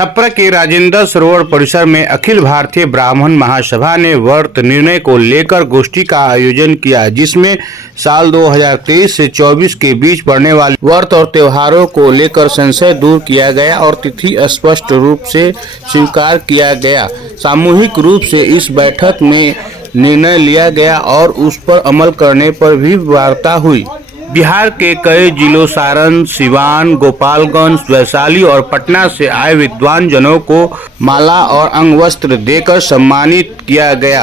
छपरा के राजेंद्र सरोवर परिसर में अखिल भारतीय ब्राह्मण महासभा ने व्रत निर्णय को लेकर गोष्ठी का आयोजन किया, जिसमें साल 2023 से 24 के बीच पड़ने वाले व्रत और त्योहारों को लेकर संशय दूर किया गया और तिथि स्पष्ट रूप से स्वीकार किया गया। सामूहिक रूप से इस बैठक में निर्णय लिया गया और उस पर अमल करने पर भी वार्ता हुई। बिहार के कई जिलों सारण, सिवान, गोपालगंज, वैशाली और पटना से आए विद्वान जनों को माला और अंगवस्त्र देकर सम्मानित किया गया।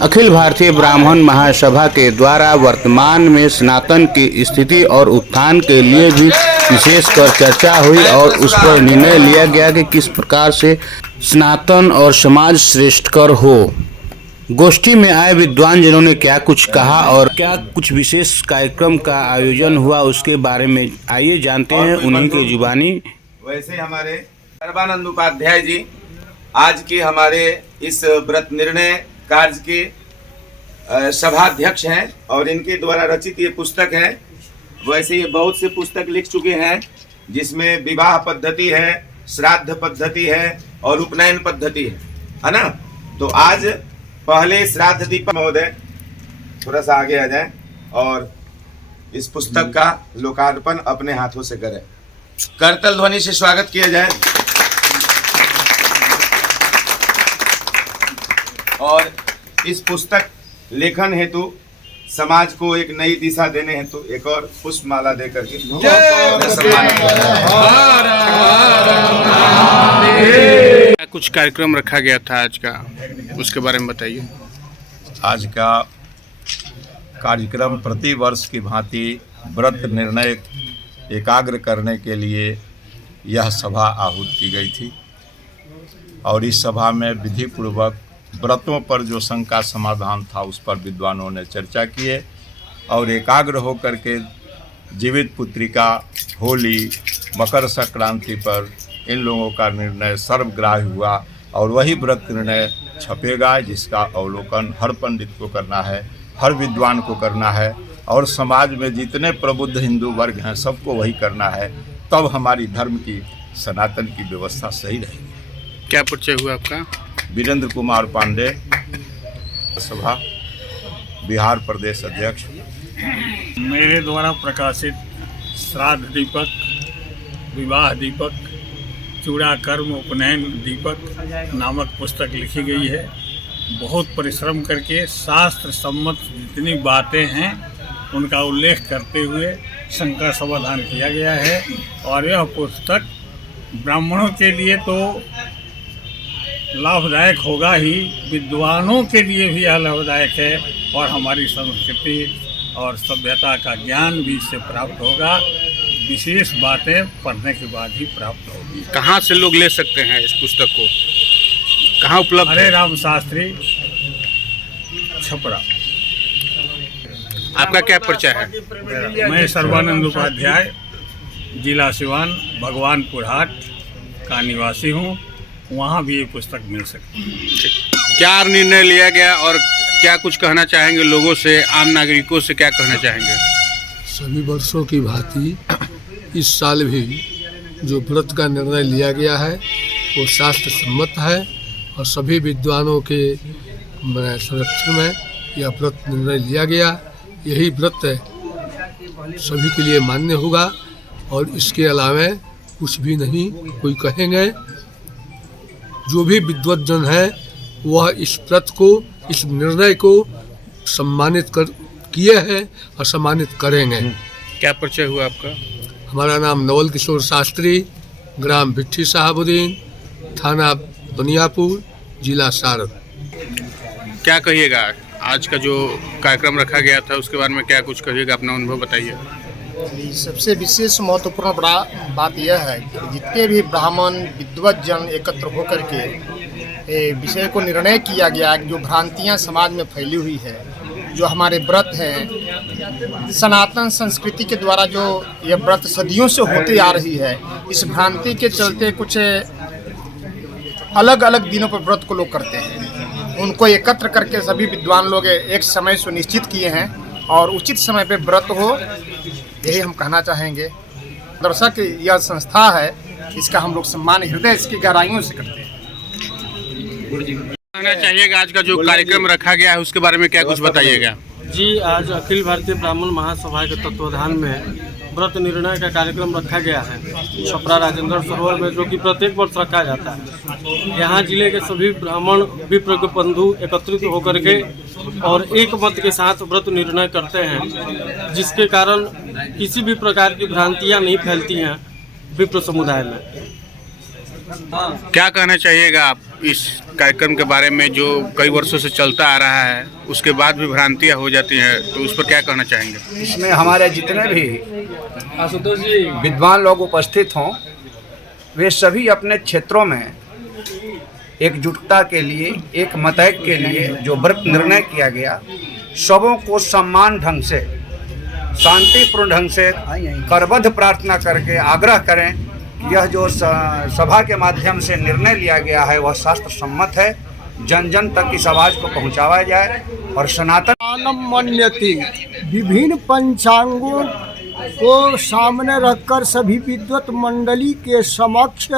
अखिल भारतीय ब्राह्मण महासभा के द्वारा वर्तमान में सनातन की स्थिति और उत्थान के लिए भी विशेषकर चर्चा हुई और उस पर निर्णय लिया गया कि किस प्रकार से सनातन और समाज श्रेष्ठकर हो। गोष्ठी में आए विद्वान जनों ने क्या कुछ कहा और क्या कुछ विशेष कार्यक्रम का आयोजन हुआ, उसके बारे में आइए जानते हैं उन्हीं के जुबानी। वैसे हमारे सर्बानंद उपाध्याय जी आज के हमारे इस व्रत निर्णय कार्य के सभाध्यक्ष हैं और इनके द्वारा रचित ये पुस्तक है। वैसे ये बहुत से पुस्तक लिख चुके हैं, जिसमें विवाह पद्धति है, श्राद्ध पद्धति है और उपनयन पद्धति है ना। तो आज पहले श्राद्ध दीपक महोदय थोड़ा सा आगे आ जाए और इस पुस्तक का लोकार्पण अपने हाथों से करें। करतल ध्वनि से स्वागत किया जाए। और इस पुस्तक लेखन हेतु समाज को एक नई दिशा देने हेतु एक और पुष्प माला देकर के कुछ कार्यक्रम रखा गया था आज का, उसके बारे में बताइए। आज का कार्यक्रम प्रतिवर्ष की भांति व्रत निर्णय एकाग्र करने के लिए यह सभा आहूत की गई थी और इस सभा में विधि पूर्वक व्रतों पर जो शंका समाधान था उस पर विद्वानों ने चर्चा किए और एकाग्र होकर के जीवित पुत्रिका, होली, मकर संक्रांति पर इन लोगों का निर्णय सर्वग्राह्य हुआ और वही व्रत निर्णय छपेगा, जिसका अवलोकन हर पंडित को करना है, हर विद्वान को करना है और समाज में जितने प्रबुद्ध हिंदू वर्ग हैं सबको वही करना है। तब हमारी धर्म की सनातन की व्यवस्था सही रहेगी। क्या परिचय हुआ आपका? वीरेंद्र कुमार पांडे, सभा बिहार प्रदेश अध्यक्ष। मेरे द्वारा प्रकाशित श्राद्ध दीपक, विवाह दीपक, चूड़ा कर्म उपनयन दीपक नामक पुस्तक लिखी गई है। बहुत परिश्रम करके शास्त्र सम्मत जितनी बातें हैं उनका उल्लेख करते हुए शंका समाधान किया गया है और यह पुस्तक ब्राह्मणों के लिए तो लाभदायक होगा ही, विद्वानों के लिए भी यह लाभदायक है और हमारी संस्कृति और सभ्यता का ज्ञान भी इससे प्राप्त होगा। विशेष बातें पढ़ने के बाद ही प्राप्त होगी। कहाँ से लोग ले सकते हैं इस पुस्तक को, कहाँ उपलब्ध? हरे राम शास्त्री, छपरा। आपका क्या परिचय है? मैं सर्बानंद उपाध्याय, जिला सिवान, भगवानपुर हाट का निवासी हूँ। वहाँ भी ये पुस्तक मिल सकती है। क्या निर्णय लिया गया और क्या कुछ कहना चाहेंगे लोगों से, आम नागरिकों से क्या कहना चाहेंगे? सभी वर्षों की भांति इस साल भी जो व्रत का निर्णय लिया गया है वो शास्त्र सम्मत है और सभी विद्वानों के संरक्षण में यह व्रत निर्णय लिया गया। यही व्रत सभी के लिए मान्य होगा और इसके अलावा कुछ भी नहीं कोई कहेंगे। जो भी विद्वज्जन है वह इस व्रत को, इस निर्णय को सम्मानित किए हैं और सम्मानित करेंगे। क्या परिचय हुआ आपका? हमारा नाम नवल किशोर शास्त्री, ग्राम भिट्ठी साहबुद्दीन, थाना बनियापुर, जिला सारण। क्या कहिएगा आज का जो कार्यक्रम रखा गया था उसके बारे में क्या कुछ कहिएगा, अपना अनुभव बताइए। सबसे विशेष महत्वपूर्ण बात यह है कि जितने भी ब्राह्मण विद्वज्जन एकत्र होकर के विषय को निर्णय किया गया, जो भ्रांतियां समाज में फैली हुई है, जो हमारे व्रत हैं, सनातन संस्कृति के द्वारा जो यह व्रत सदियों से होते आ रही है, इस भ्रांति के चलते कुछ अलग अलग दिनों पर व्रत को लोग करते हैं। उनको एकत्र करके सभी विद्वान लोग एक समय सुनिश्चित किए हैं और उचित समय पे व्रत हो, यही हम कहना चाहेंगे। दर्शक यह संस्था है इसका हम लोग सम्मान हृदय इसकी गहराइयों से करते हैं। कहना चाहिएगा आज का जो कार्यक्रम रखा गया है उसके बारे में क्या कुछ बताइएगा? जी, आज अखिल भारतीय ब्राह्मण महासभा के तत्वाधान में व्रत निर्णय का कार्यक्रम रखा गया है छपरा राजेंद्र सरोवर में, जो कि प्रत्येक वर्ष रखा जाता है। यहाँ जिले के सभी ब्राह्मण विप्र बंधु एकत्रित होकर के और एक मत के साथ व्रत निर्णय करते हैं, जिसके कारण किसी भी प्रकार की भ्रांतियाँ नहीं फैलती हैं विप्र समुदाय में। क्या कहना चाहिएगा आप इस कार्यक्रम के बारे में जो कई वर्षों से चलता आ रहा है, उसके बाद भी भ्रांतियाँ हो जाती हैं, तो उस पर क्या कहना चाहेंगे? इसमें हमारे जितने भी विद्वान लोग उपस्थित हों, वे सभी अपने क्षेत्रों में एकजुटता के लिए, एक मतैक के लिए जो व्रत निर्णय किया गया, सबों को सम्मान ढंग से, शांतिपूर्ण ढंग से करबद्ध प्रार्थना करके आग्रह करें कि यह जो सभा के माध्यम से निर्णय लिया गया है वह शास्त्र सम्मत है, जन जन तक इस आवाज़ को पहुंचाया जाए और सनातन मन्यति विभिन्न पंचांगों को सामने रखकर सभी विद्वत मंडली के समक्ष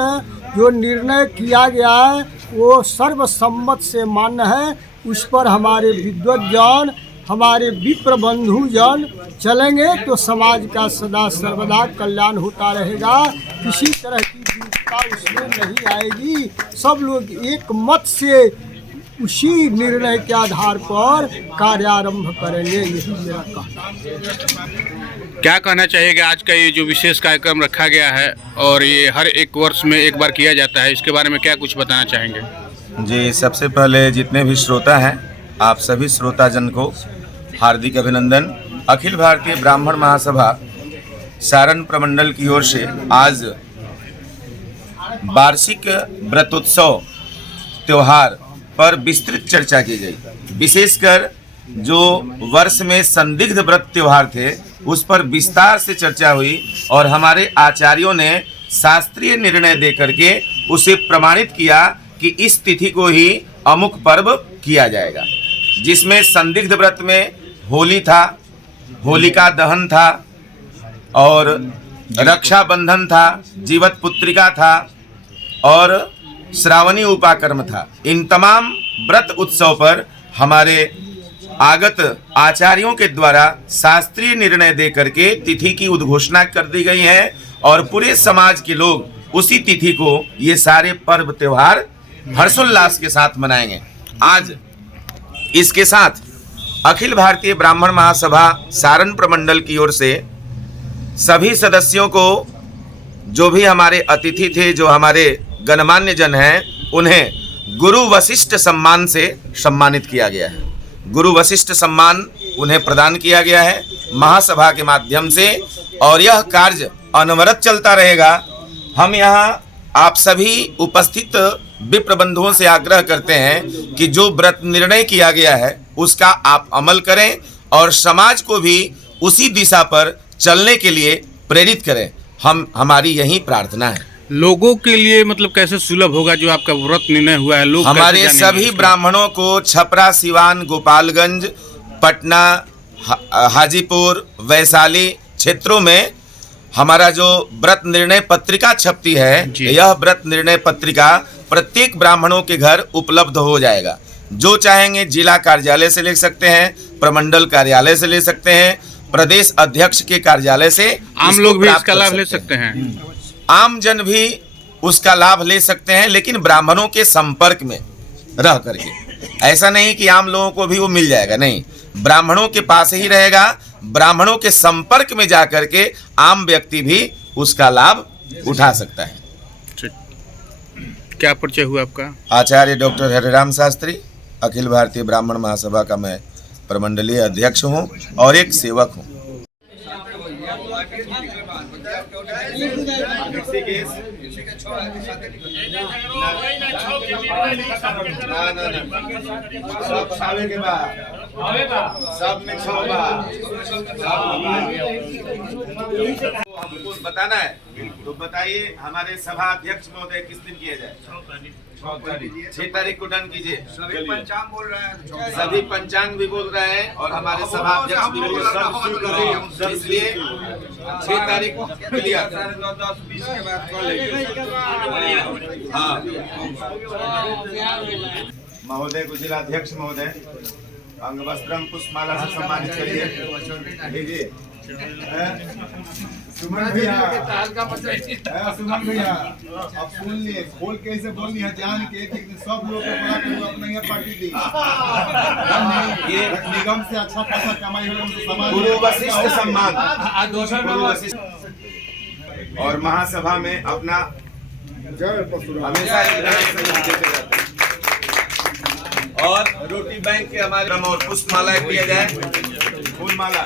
जो निर्णय किया गया है वो सर्वसम्मत से मान्य है। उस पर हमारे विद्वत जन, हमारे विप्र बंधु जन चलेंगे तो समाज का सदा सर्वदा कल्याण होता रहेगा, किसी तरह की विविधता उसमें नहीं आएगी। सब लोग एक मत से उसी निर्णय के आधार पर कार्यारंभ करेंगे, यही मेरा कहना है। क्या कहना चाहिएगा आज का ये जो विशेष कार्यक्रम रखा गया है और ये हर एक वर्ष में एक बार किया जाता है, इसके बारे में क्या कुछ बताना चाहेंगे? जी, सबसे पहले जितने भी श्रोता हैं, आप सभी श्रोताजन को हार्दिक अभिनंदन। अखिल भारतीय ब्राह्मण महासभा सारण प्रमंडल की ओर से आज वार्षिक व्रतोत्सव त्योहार पर विस्तृत चर्चा की गई। विशेषकर जो वर्ष में संदिग्ध व्रत त्योहार थे उस पर विस्तार से चर्चा हुई और हमारे आचार्यों ने शास्त्रीय निर्णय दे करके उसे प्रमाणित किया कि इस तिथि को ही अमुक पर्व किया जाएगा, जिसमें संदिग्ध व्रत में होली था, होलिका दहन था और रक्षाबंधन था, जीवत पुत्रिका था और श्रावणी उपाकर्म था। इन तमाम व्रत उत्सव पर हमारे आगत आचार्यों के द्वारा शास्त्रीय निर्णय दे करके तिथि की उद्घोषणा कर दी गई है और पूरे समाज के लोग उसी तिथि को ये सारे पर्व त्योहार हर्षोल्लास के साथ मनाएंगे। आज इसके साथ अखिल भारतीय ब्राह्मण महासभा सारण प्रमंडल की ओर से सभी सदस्यों को, जो भी हमारे अतिथि थे, जो हमारे गणमान्य जन हैं, उन्हें गुरु वशिष्ठ सम्मान से सम्मानित किया गया है। गुरु वशिष्ठ सम्मान उन्हें प्रदान किया गया है महासभा के माध्यम से और यह कार्य अनवरत चलता रहेगा। हम यहाँ आप सभी उपस्थित विप्र बंधुओं से आग्रह करते हैं कि जो व्रत निर्णय किया गया है उसका आप अमल करें और समाज को भी उसी दिशा पर चलने के लिए प्रेरित करें। हमारी यही प्रार्थना है। लोगों के लिए मतलब कैसे सुलभ होगा जो आपका व्रत निर्णय हुआ है? लोग हमारे सभी ब्राह्मणों को छपरा, सिवान, गोपालगंज, पटना, हाजीपुर, वैशाली क्षेत्रों में हमारा जो व्रत निर्णय पत्रिका छपती है, यह व्रत निर्णय पत्रिका प्रत्येक ब्राह्मणों के घर उपलब्ध हो जाएगा। जो चाहेंगे जिला कार्यालय से ले सकते हैं, प्रमंडल कार्यालय से ले सकते हैं, प्रदेश अध्यक्ष के कार्यालय से। आम लोग भी इसका लाभ ले सकते हैं, आम जन भी उसका लाभ ले सकते हैं, लेकिन ब्राह्मणों के संपर्क में रह करके। ऐसा नहीं कि आम लोगों को भी वो मिल जाएगा, नहीं, ब्राह्मणों के पास ही रहेगा। ब्राह्मणों के संपर्क में जा करके आम व्यक्ति भी उसका लाभ उठा सकता है। क्या परिचय हुआ आपका? आचार्य डॉक्टर हरिराम शास्त्री, अखिल भारतीय ब्राह्मण महासभा का मैं प्रमंडलीय अध्यक्ष हूँ और एक सेवक हूँ। सब में हमको बताना है, तो बताइए हमारे सभा अध्यक्ष महोदय किस दिन किया जाए? 6 तारीख को डन कीजिए। सभी पंचांग बोल रहे हैं, सभी पंचांग भी बोल रहे हैं और हमारे सभा अध्यक्ष भी बोल रहे हैं, इसलिए 6 तारीख क्लियर। हाँ, महोदय को जिलाध्यक्ष महोदय अंग वस्त्रम पुष्पमाला से सम्मानित करिए। सुमन भैया, सुमन भैया, अब सुन लिए, खोल के ऐसे बोल दिया जान के कि सब लोग को बड़ा कर अपने यहाँ पार्टी दी। ये निगम से अच्छा पैसा कमाई हो तो समाज गुरु वशिष्ठ सम्मान गुरु वशिष्ठ और महासभा में अपना हमेशा योगदान देते रहते हैं। और रोटी बैंक के हमारे और पुष्पमाला किया जाए, फूल माला।